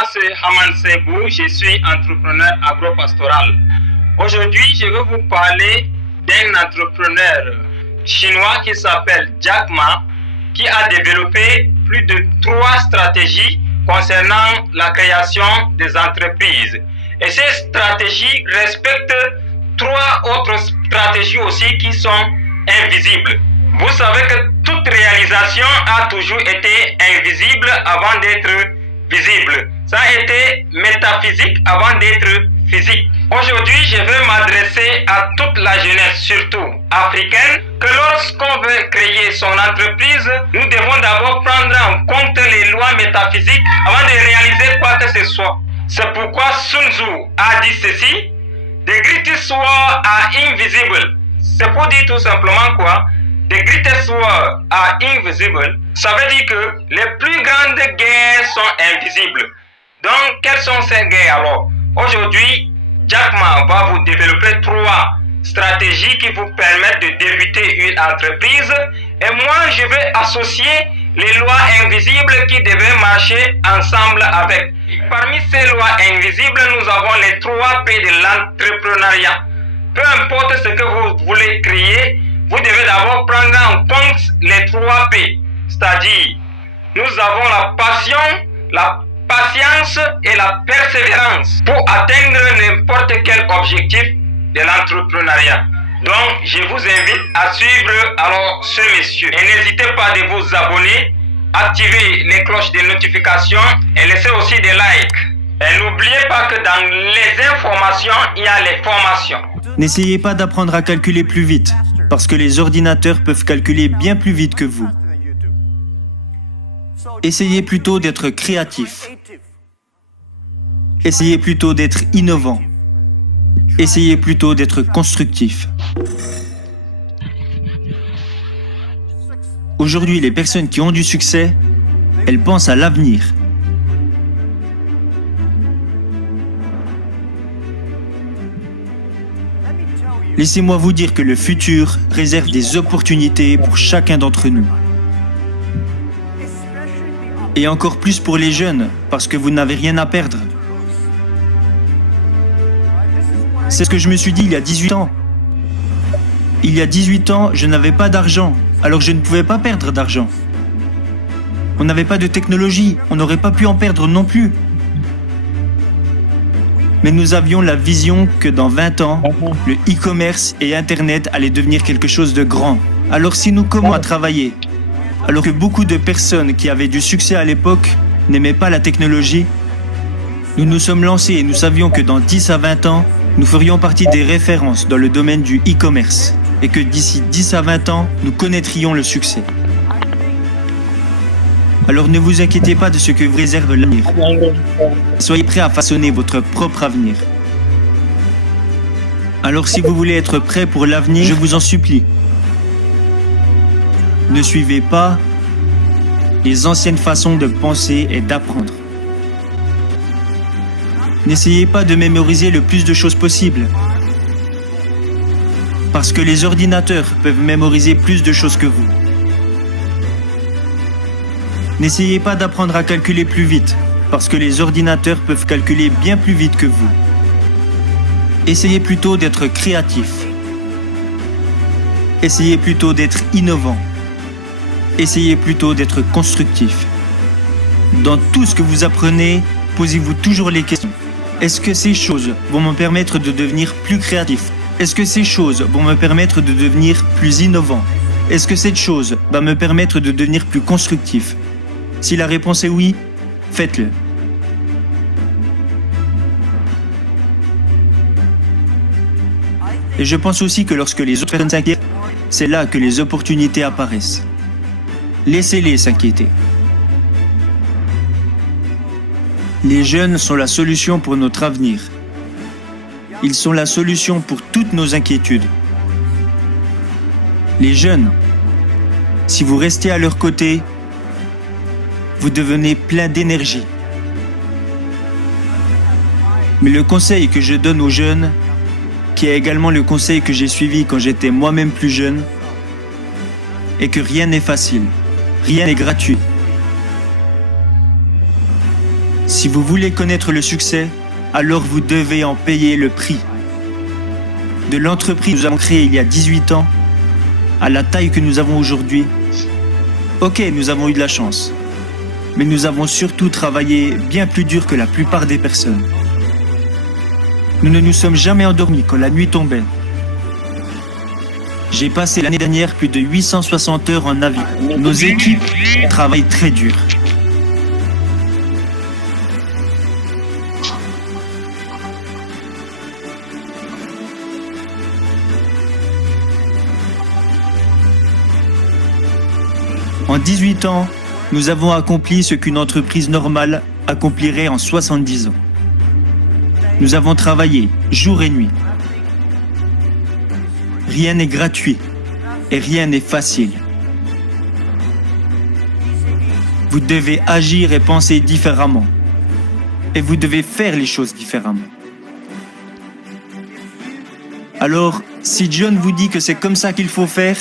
Moi, c'est Haman Sebou, je suis entrepreneur agropastoral. Aujourd'hui, je vais vous parler d'un entrepreneur chinois qui s'appelle Jack Ma, qui a développé plus de 3 stratégies concernant la création des entreprises. Et ces stratégies respectent 3 autres stratégies aussi qui sont invisibles. Vous savez que toute réalisation a toujours été invisible avant d'être visible. Ça a été métaphysique avant d'être physique. Aujourd'hui, je veux m'adresser à toute la jeunesse, surtout africaine, que lorsqu'on veut créer son entreprise, nous devons d'abord prendre en compte les lois métaphysiques avant de réaliser quoi que ce soit. C'est pourquoi Sun Tzu a dit ceci: The greatest war are invisible. C'est pour dire tout simplement quoi? The greatest war are invisible. Ça veut dire que les plus grandes guerres sont invisibles. Donc, quelles sont ces guerres alors? Aujourd'hui, Jack Ma va vous développer 3 stratégies qui vous permettent de débuter une entreprise. Et moi, je vais associer les lois invisibles qui devaient marcher ensemble avec. Parmi ces lois invisibles, nous avons les 3 P de l'entrepreneuriat. Peu importe ce que vous voulez créer, vous devez d'abord prendre en compte les 3 P. C'est-à-dire, nous avons la passion, la patience et la persévérance pour atteindre n'importe quel objectif de l'entrepreneuriat. Donc, je vous invite à suivre alors ce monsieur. Et n'hésitez pas de vous abonner, activer les cloches de notification et laisser aussi des likes. Et n'oubliez pas que dans les informations, il y a les formations. N'essayez pas d'apprendre à calculer plus vite, parce que les ordinateurs peuvent calculer bien plus vite que vous. Essayez plutôt d'être créatif. Essayez plutôt d'être innovant. Essayez plutôt d'être constructif. Aujourd'hui, les personnes qui ont du succès, elles pensent à l'avenir. Laissez-moi vous dire que le futur réserve des opportunités pour chacun d'entre nous. Et encore plus pour les jeunes, parce que vous n'avez rien à perdre. C'est ce que je me suis dit il y a 18 ans. Il y a 18 ans, je n'avais pas d'argent, alors je ne pouvais pas perdre d'argent. On n'avait pas de technologie, on n'aurait pas pu en perdre non plus. Mais nous avions la vision que dans 20 ans, le e-commerce et Internet allaient devenir quelque chose de grand. Alors si nous commençons à travailler, alors que beaucoup de personnes qui avaient du succès à l'époque n'aimaient pas la technologie, nous nous sommes lancés et nous savions que dans 10 à 20 ans, nous ferions partie des références dans le domaine du e-commerce et que d'ici 10 à 20 ans, nous connaîtrions le succès. Alors ne vous inquiétez pas de ce que vous réserve l'avenir. Soyez prêts à façonner votre propre avenir. Alors si vous voulez être prêt pour l'avenir, je vous en supplie, ne suivez pas les anciennes façons de penser et d'apprendre. N'essayez pas de mémoriser le plus de choses possible. Parce que les ordinateurs peuvent mémoriser plus de choses que vous. N'essayez pas d'apprendre à calculer plus vite, parce que les ordinateurs peuvent calculer bien plus vite que vous. Essayez plutôt d'être créatif. Essayez plutôt d'être innovant. Essayez plutôt d'être constructif. Dans tout ce que vous apprenez, posez-vous toujours les questions. Est-ce que ces choses vont me permettre de devenir plus créatif? Est-ce que ces choses vont me permettre de devenir plus innovant? Est-ce que cette chose va me permettre de devenir plus constructif? Si la réponse est oui, faites-le. Et je pense aussi que lorsque les autres personnes s'inquiètent, c'est là que les opportunités apparaissent. Laissez-les s'inquiéter. Les jeunes sont la solution pour notre avenir. Ils sont la solution pour toutes nos inquiétudes. Les jeunes, si vous restez à leur côté, vous devenez plein d'énergie. Mais le conseil que je donne aux jeunes, qui est également le conseil que j'ai suivi quand j'étais moi-même plus jeune, est que rien n'est facile, rien n'est gratuit. Si vous voulez connaître le succès, alors vous devez en payer le prix. De l'entreprise que nous avons créée il y a 18 ans à la taille que nous avons aujourd'hui, ok, nous avons eu de la chance. Mais nous avons surtout travaillé bien plus dur que la plupart des personnes. Nous ne nous sommes jamais endormis quand la nuit tombait. J'ai passé l'année dernière plus de 860 heures en avion. Nos équipes travaillent très dur. En 18 ans, nous avons accompli ce qu'une entreprise normale accomplirait en 70 ans. Nous avons travaillé jour et nuit. Rien n'est gratuit et rien n'est facile. Vous devez agir et penser différemment. Et vous devez faire les choses différemment. Alors, si John vous dit que c'est comme ça qu'il faut faire,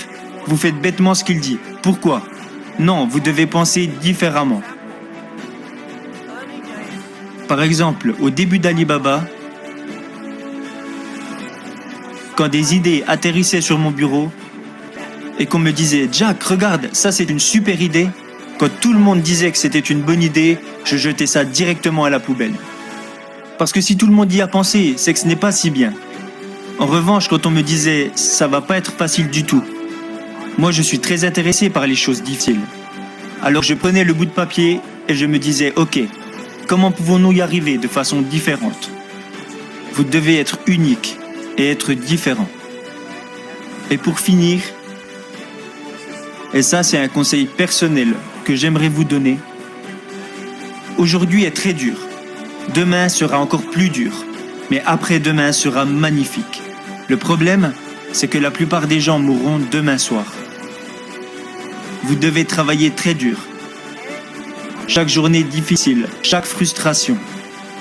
vous faites bêtement ce qu'il dit. Pourquoi ? Non, vous devez penser différemment. Par exemple, au début d'Alibaba, quand des idées atterrissaient sur mon bureau et qu'on me disait « Jack, regarde, ça c'est une super idée », quand tout le monde disait que c'était une bonne idée, je jetais ça directement à la poubelle. Parce que si tout le monde y a pensé, c'est que ce n'est pas si bien. En revanche, quand on me disait « ça va pas être facile du tout », moi je suis très intéressé par les choses difficiles. Alors je prenais le bout de papier et je me disais « Ok, comment pouvons-nous y arriver de façon différente ?» Vous devez être unique et être différent. Et pour finir, et ça c'est un conseil personnel que j'aimerais vous donner, aujourd'hui est très dur, demain sera encore plus dur, mais après-demain sera magnifique. Le problème, c'est que la plupart des gens mourront demain soir. Vous devez travailler très dur. Chaque journée difficile, chaque frustration,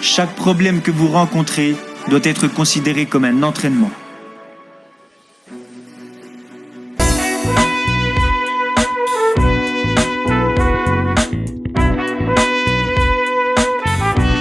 chaque problème que vous rencontrez doit être considéré comme un entraînement.